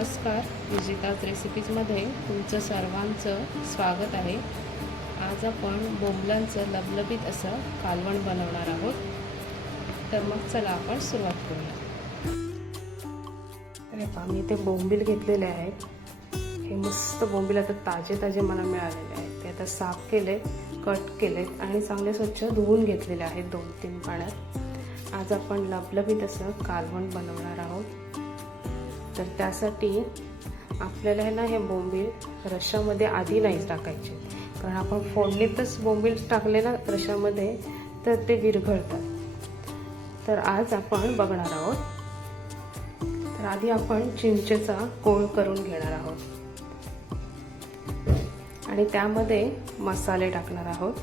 नमस्कार विजिताज रेसिपीजमध्ये तुमचं सर्वांचं स्वागत आहे. आज आपण बोंबलांचं लबलबीत असं कालवण बनवणार आहोत. तर मग चला आपण सुरुवात करूया. अरे पहा मी ते बोंबील घेतलेले आहेत. हे मस्त बोंबील आता ताजे ताजे मला मिळालेले आहेत. ते आता साफ केले कट केलेत आणि चांगले स्वच्छ धुवून घेतलेले आहेत दोन तीन पाण्यात. आज आपण लबलबीत असं कालवण बनवणार आहोत. तर त्यासाठी आपल्याला हे ना हे बोंबील रश्श्यामध्ये आधी नाही टाकायचे. कारण आपण फोडणीतच बोंबील टाकले ना रशामध्ये तर ते विरघळतात. तर आज आपण बघणार आहोत. तर आधी आपण चिंचेचा कोळ करून घेणार आहोत. आणि त्यामध्ये मसाले टाकणार आहोत.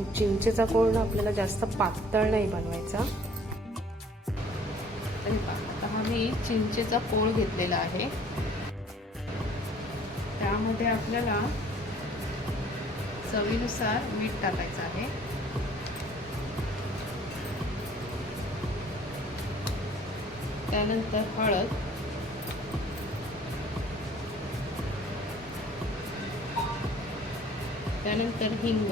आणि चिंचेचा कोण आपल्याला जास्त पातळ नाही बनवायचा. आता हा मी चिंचेचा पोळ घेतलेला आहे. त्यामध्ये आपल्याला चवीनुसार मीठ टाकायचं आहे. त्यानंतर हळद. त्यानंतर हिंग.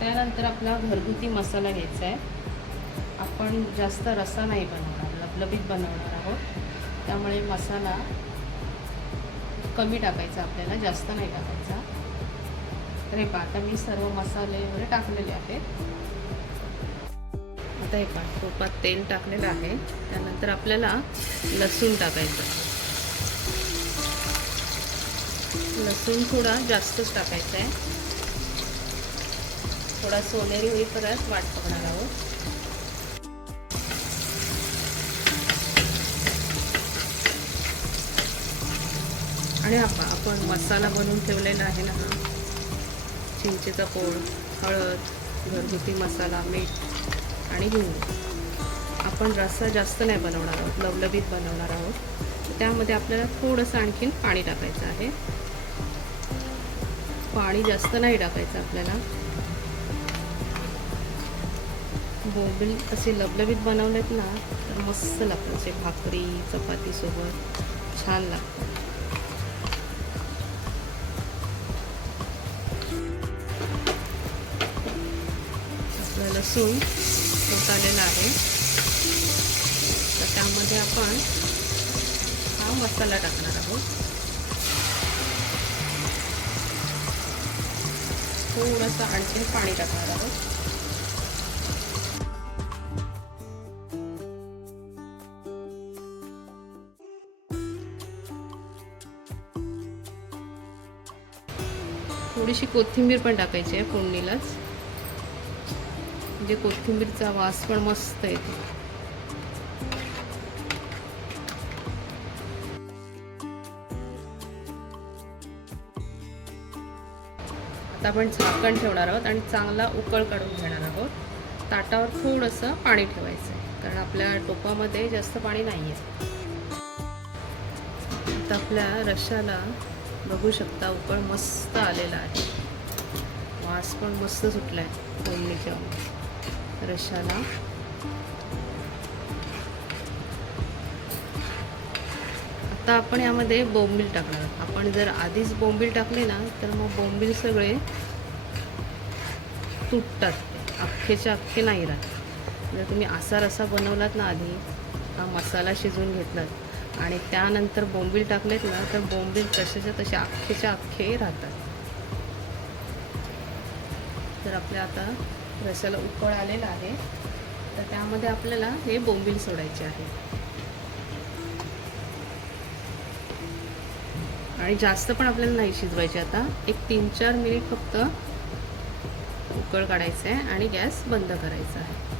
त्यानंतर आपला घरगुती मसाला घ्यायचा आहे. आपण जास्त रसा नाही बनवणार लबलबीत बनवणार आहोत. त्यामुळे मसाला कमी टाकायचा आपल्याला जास्त नाही टाकायचा. तर हे पहा आता मी सर्व मसाले वगैरे टाकलेले आहेत. आता हे पहा तुपात तेल टाकलेलं आहे. त्यानंतर आपल्याला लसूण टाकायचं लसूण थोडा जास्तच टाकायचा आहे. थोडा सोनेरी होईपर्यंत वाट बघणार आहोत. आणि आपण आपण मसाला बनवून ठेवलेला आहे ना हा. चिंचेचा पोळ हळद घरगुती मसाला मीठ आणि हिंग. आपण रस्सा जास्त नाही बनवणार आहोत लवलबीत बनवणार आहोत. त्यामध्ये आपल्याला थोडंसं आणखीन पाणी टाकायचं आहे. पाणी जास्त नाही टाकायचं आपल्याला. बोबिल असे लबलबीत बनवलेत ना तर मस्त लागतात असे भाकरी चपातीसोबत छान लागतं आपलं लसूण होत आलेला आहे. तर त्यामध्ये आपण हा मसाला टाकणार आहोत. थोडंसं आणखीन पाणी टाकणार आहोत. थोडीशी कोथिंबीर पण टाकायची आहे फोडणीलाच. म्हणजे कोथिंबीरचा वास पण मस्त येतो. आता आपण झाकण ठेवणार आहोत आणि चांगला उकळ काढून घेणार आहोत. ताटावर थोडंसं पाणी ठेवायचं आहे कारण आपल्या टोपामध्ये जास्त पाणी नाही आहे आता आपल्या रशाला बघू शकता उकळ मस्त आलेला आहे. वास पण मस्त सुटला आहे फोडणीच्या रशाला आता आपण यामध्ये बोंबील टाकणार. आपण जर आधीच बोंबील टाकले ना तर मग बोंबील सगळे तुटतात. अख्खेच्या अख्खे नाही राहत. जर तुम्ही असा रसा बनवलात ना आधी हा मसाला शिजवून घेतलात आणि त्यानंतर बोंबील टाकलेत ना तर बोंबील तसेच्या तसे अख्खेच्या अख्खे राहतात. तर आपल्या आता रसाला उकळ आलेला आहे. तर त्यामध्ये आपल्याला हे बोंबील सोडायचे आहे. आणि जास्त पण आपल्याला नाही शिजवायचे आता. एक तीन चार मिनिट फक्त उकळ काढायचं आहे आणि गॅस बंद करायचा आहे.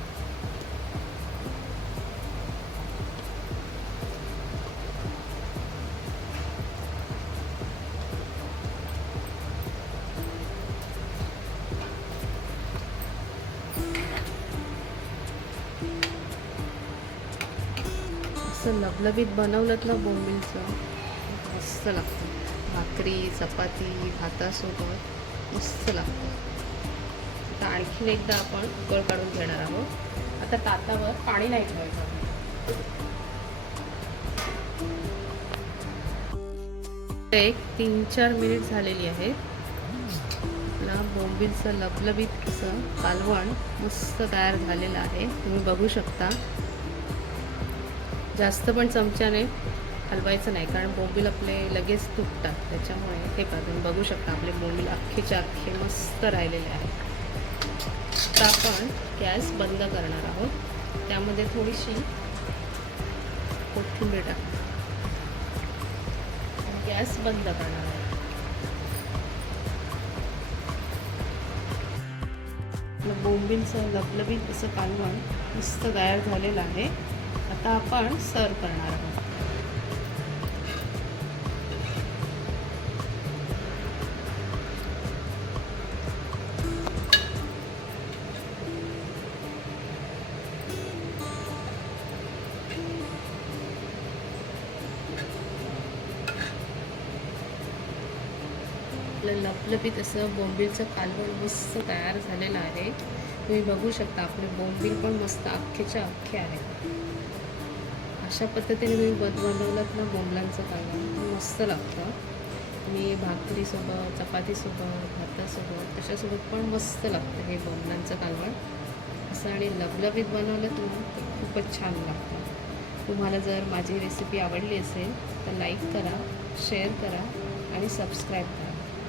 असं लबलबीत बनवलं ना बोंबीलचं. मस्त लागतं. भाकरी चपाती भातासोबत मस्त लागतं. आता आणखीन एकदा आपण उकळ काढून घेणार आहोत. आता तातावर पाणी नाही ठेवायचं. एक तीन चार मिनिट झालेली आहेत. आपला बोंबीलचं लबलबीत असं कालवण मस्त तयार झालेलं आहे. तुम्ही बघू शकता. जास्त पण चमच्याने हलवायचं नाही कारण बोंबील आपले लगेच तुटतात. त्याच्यामुळे हे पहा तुम्ही बघू शकता आपले बोंबील अख्खेच्या अख्खे मस्त राहिलेले आहेत. आता आपण गॅस बंद करणार आहोत. त्यामध्ये थोडीशी कोथिंबीर टाक गॅस बंद करणार आहोत. आपलं बोंबीलचं लबलबीत असं कालवण मस्त तयार झालेलं आहे. आता आपण सर्व करणार आहोत. आपलं लपलपीत असं बोंबीलचं कालवण मस्त तयार झालेलं आहे. तुम्ही बघू शकता आपले बोंबील पण मस्त अख्खेच्या अख्खे आहेत. अशा पद्धतीने तुम्ही बद बनवलं ना बोंबलांचं कालवण मस्त लागतं. मी भाकरीसोबत चपातीसोबत भातासोबत अशासोबत पण मस्त लागतं हे बोंबलांचं कालवण. असं आणि लबलबीत बनवलं तुम्ही तर खूपच छान लागतं. तुम्हाला जर माझी रेसिपी आवडली असेल तर लाईक करा शेअर करा आणि सबस्क्राईब करा.